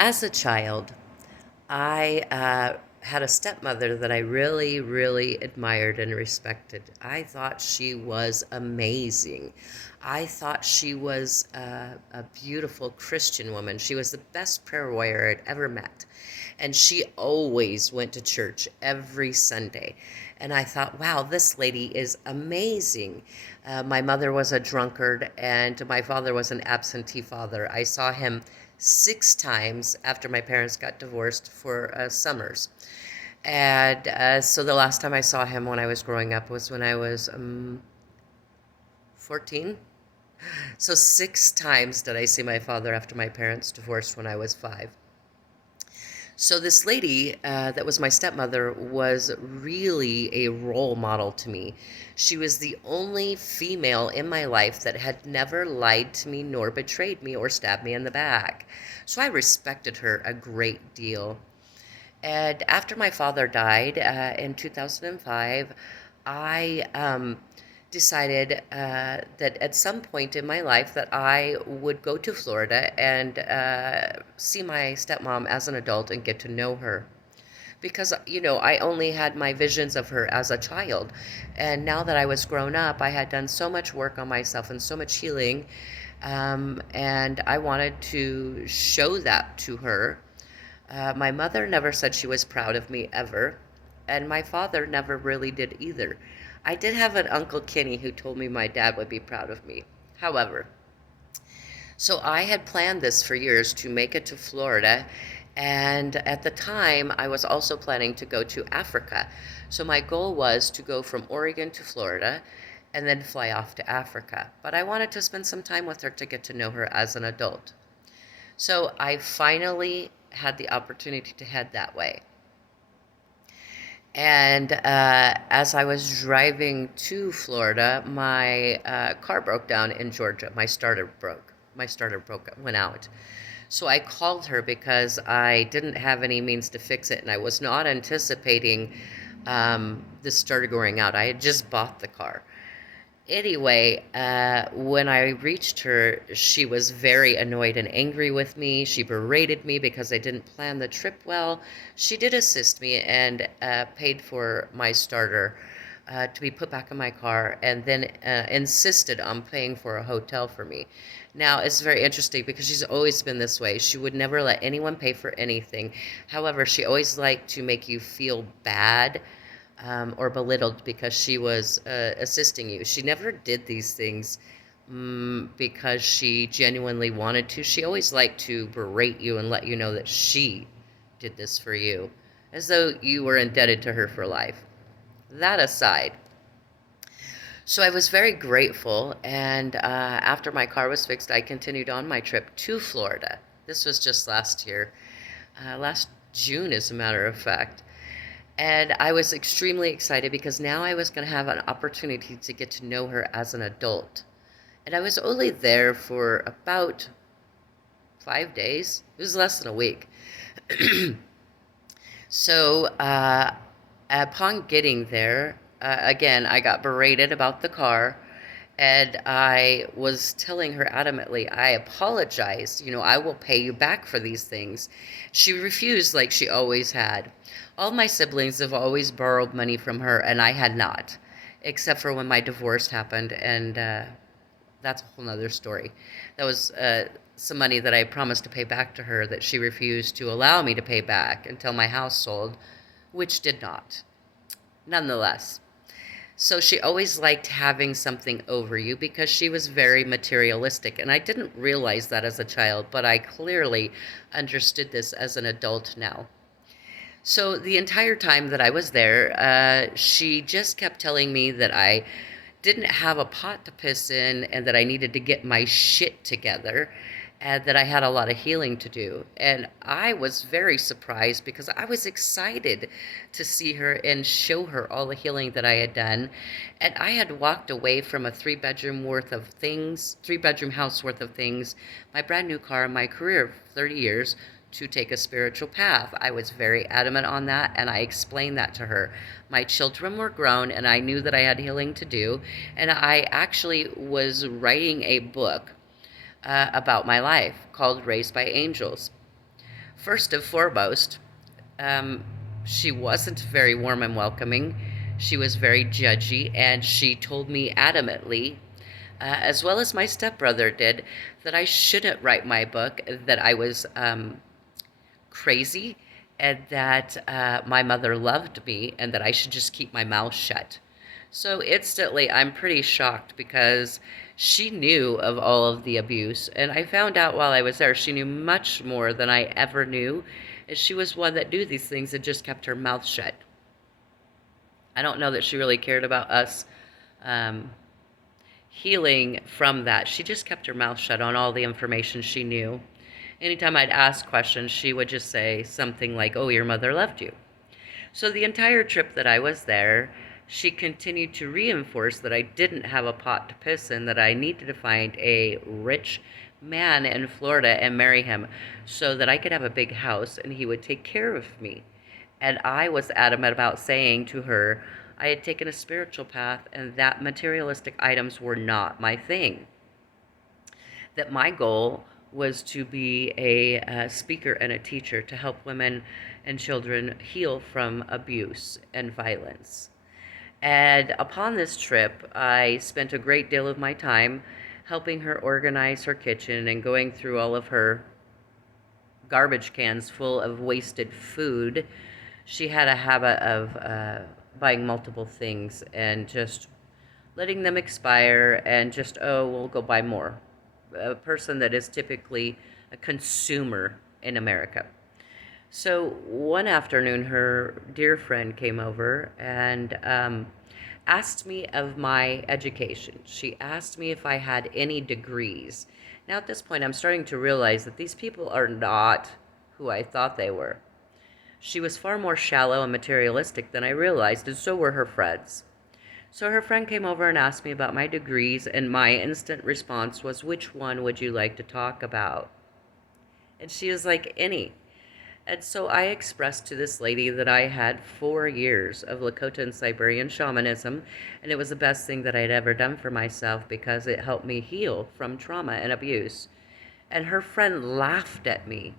As a child, I had a stepmother that I really, really admired and respected. I thought she was amazing. I thought she was a beautiful Christian woman. She was the best prayer warrior I'd ever met. And she always went to church every Sunday. And I thought, wow, this lady is amazing. My mother was a drunkard, and my father was an absentee father. I saw him 6 times after my parents got divorced for summers. And so the last time I saw him when I was growing up was when I was 14. So 6 times did I see my father after my parents divorced when I was 5. So this lady that was my stepmother was really a role model to me. She was the only female in my life that had never lied to me nor betrayed me or stabbed me in the back. So I respected her a great deal. And after my father died in 2005, I decided that at some point in my life that I would go to Florida and see my stepmom as an adult and get to know her. Because, I only had my visions of her as a child. And now that I was grown up, I had done so much work on myself and so much healing. And I wanted to show that to her. My mother never said she was proud of me ever, and my father never really did either. I did have an Uncle Kenny who told me my dad would be proud of me. However, so I had planned this for years to make it to Florida, and at the time I was also planning to go to Africa. So my goal was to go from Oregon to Florida and then fly off to Africa. But I wanted to spend some time with her to get to know her as an adult. So I finally had the opportunity to head that way. And as I was driving to Florida, my car broke down in Georgia. My starter broke. Went out. So I called her because I didn't have any means to fix it, and I was not anticipating the starter going out. I had just bought the car. Anyway, when I reached her, she was very annoyed and angry with me. She berated me because I didn't plan the trip well. She did assist me and paid for my starter to be put back in my car, and then insisted on paying for a hotel for me. Now, it's very interesting because she's always been this way. She would never let anyone pay for anything. However, she always liked to make you feel bad or belittled because she was assisting you. She never did these things because she genuinely wanted to. She always liked to berate you and let you know that she did this for you, as though you were indebted to her for life. That aside, so I was very grateful, and after my car was fixed, I continued on my trip to Florida. This was just last year, last June, as a matter of fact. And I was extremely excited because now I was going to have an opportunity to get to know her as an adult. And I was only there for about 5 days. It was less than a week. So upon getting there, again, I got berated about the car. And I was telling her adamantly, I apologize. I will pay you back for these things. She refused like she always had. All my siblings have always borrowed money from her, and I had not, except for when my divorce happened, and that's a whole nother story. That was some money that I promised to pay back to her that she refused to allow me to pay back until my house sold, which did not. Nonetheless, so she always liked having something over you because she was very materialistic. And I didn't realize that as a child, but I clearly understood this as an adult now. So the entire time that I was there, she just kept telling me that I didn't have a pot to piss in and that I needed to get my shit together and that I had a lot of healing to do. And I was very surprised because I was excited to see her and show her all the healing that I had done. And I had walked away from a three-bedroom house worth of things, my brand new car, my career of 30 years, to take a spiritual path. I was very adamant on that, and I explained that to her. My children were grown, and I knew that I had healing to do, and I actually was writing a book about my life called Raised by Angels. First and foremost, um, she wasn't very warm and welcoming. She was very judgy, and she told me adamantly, as well as my stepbrother did, that I shouldn't write my book, that I was crazy, and that my mother loved me, and that I should just keep my mouth shut. So instantly, I'm pretty shocked because she knew of all of the abuse, and I found out while I was there she knew much more than I ever knew, and she was one that knew these things and just kept her mouth shut. I don't know that she really cared about us um, healing from that. She just kept her mouth shut on all the information she knew. Anytime I'd ask questions, she would just say something like, "Oh, your mother loved you." So the entire trip that I was there, she continued to reinforce that I didn't have a pot to piss in, that I needed to find a rich man in Florida and marry him so that I could have a big house and he would take care of me. And I was adamant about saying to her, I had taken a spiritual path and that materialistic items were not my thing. That my goal was to be a speaker and a teacher to help women and children heal from abuse and violence. And upon this trip, I spent a great deal of my time helping her organize her kitchen and going through all of her garbage cans full of wasted food. She had a habit of buying multiple things and just letting them expire and just, oh, we'll go buy more. A person that is typically a consumer in America. So one afternoon, her dear friend came over and asked me of my education. She asked me if I had any degrees. Now, at this point, I'm starting to realize that these people are not who I thought they were. She was far more shallow and materialistic than I realized, and so were her friends. So her friend came over and asked me about my degrees, and my instant response was, "Which one would you like to talk about?" And she was like, "Any." And so I expressed to this lady that I had 4 years of Lakota and Siberian shamanism, and it was the best thing that I'd ever done for myself because it helped me heal from trauma and abuse. And her friend laughed at me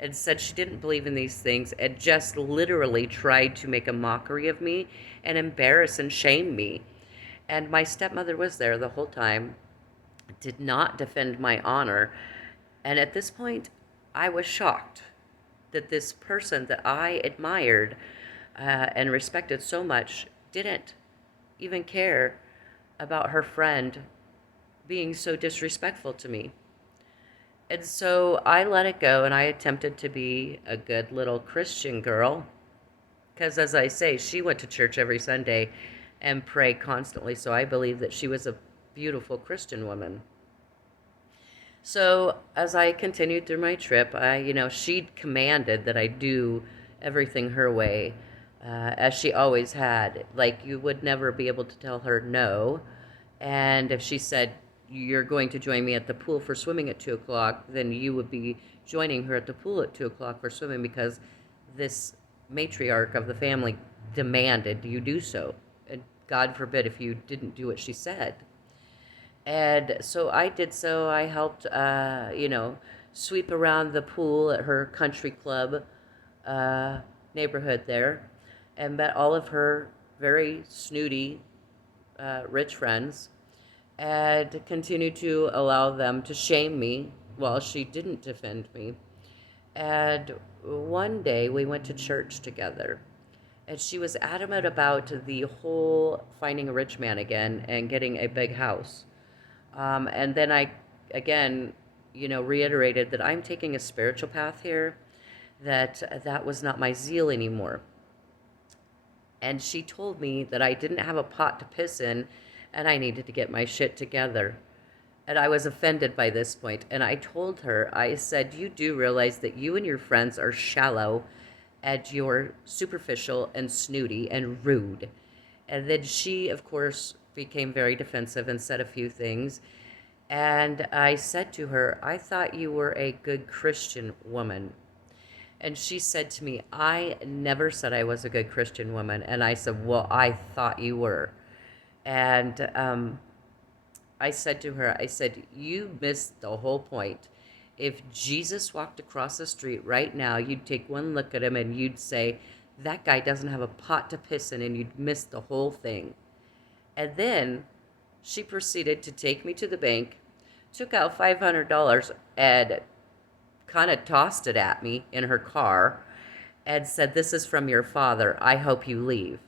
and said she didn't believe in these things and just literally tried to make a mockery of me and embarrass and shame me. And my stepmother was there the whole time, did not defend my honor. And at this point, I was shocked that this person that I admired and respected so much didn't even care about her friend being so disrespectful to me. And so I let it go and I attempted to be a good little Christian girl. Because, as I say, she went to church every Sunday and prayed constantly. So I believe that she was a beautiful Christian woman. So as I continued through my trip, she commanded that I do everything her way, as she always had. Like, you would never be able to tell her no. And if she said, "You're going to join me at the pool for swimming at 2 o'clock," then you would be joining her at the pool at 2 o'clock for swimming because this matriarch of the family demanded you do so. And God forbid if you didn't do what she said. And so I did so. I helped, sweep around the pool at her country club uh, neighborhood there and met all of her very snooty, rich friends and continued to allow them to shame me while she didn't defend me. And one day we went to church together. And she was adamant about the whole finding a rich man again and getting a big house. And then I, again, reiterated that I'm taking a spiritual path here, that that was not my zeal anymore. And she told me that I didn't have a pot to piss in and I needed to get my shit together. And I was offended by this point. And I told her, I said, "You do realize that you and your friends are shallow and you're superficial and snooty and rude." And then she, of course, became very defensive and said a few things. And I said to her, "I thought you were a good Christian woman." And she said to me, "I never said I was a good Christian woman." And I said, "Well, I thought you were." And I said to her, I said, "You missed the whole point. If Jesus walked across the street right now, you'd take one look at him and you'd say, that guy doesn't have a pot to piss in, and you'd miss the whole thing. And then she proceeded to take me to the bank, took out $500, and kind of tossed it at me in her car and said, "This is from your father. I hope you leave."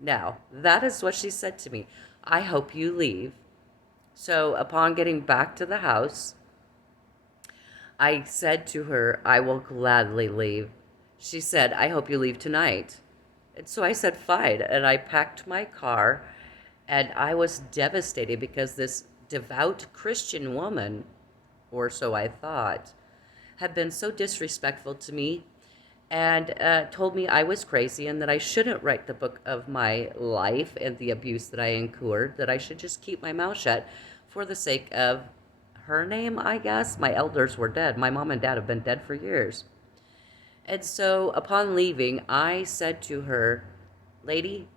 Now, that is what she said to me. I hope you leave. So, upon getting back to the house, I said to her, I will gladly leave. She said, I hope you leave tonight. And so I said, fine. And I packed my car, and I was devastated because this devout Christian woman, or so I thought, had been so disrespectful to me and told me I was crazy and that I shouldn't write the book of my life and the abuse that I incurred, that I should just keep my mouth shut for the sake of her name, I guess. My elders were dead. My mom and dad have been dead for years. And so upon leaving, I said to her, lady,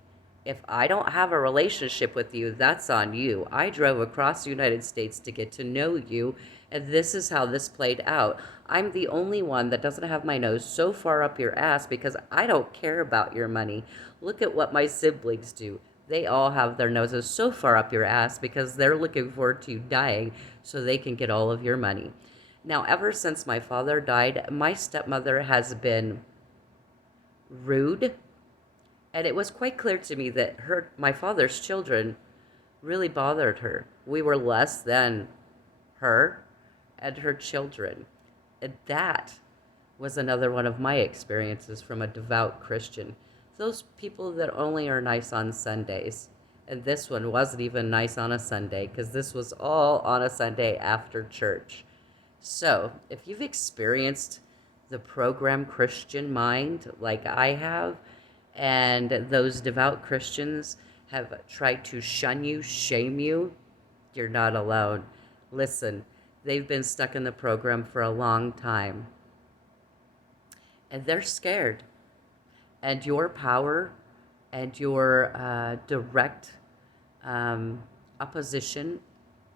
if I don't have a relationship with you, that's on you. I drove across the United States to get to know you, and this is how this played out. I'm the only one that doesn't have my nose so far up your ass because I don't care about your money. Look at what my siblings do. They all have their noses so far up your ass because they're looking forward to you dying so they can get all of your money. Now, ever since my father died, my stepmother has been rude, and it was quite clear to me that my father's children really bothered her. We were less than her and her children. And that was another one of my experiences from a devout Christian. Those people that only are nice on Sundays. And this one wasn't even nice on a Sunday because this was all on a Sunday after church. So, if you've experienced the program Christian mind like I have, and those devout Christians have tried to shun you, shame you, you're not alone. Listen, they've been stuck in the program for a long time, and they're scared. And your power and your direct opposition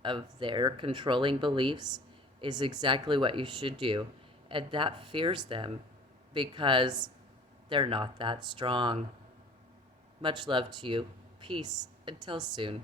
of their controlling beliefs is exactly what you should do. And that fears them because they're not that strong. Much love to you. Peace. Until soon.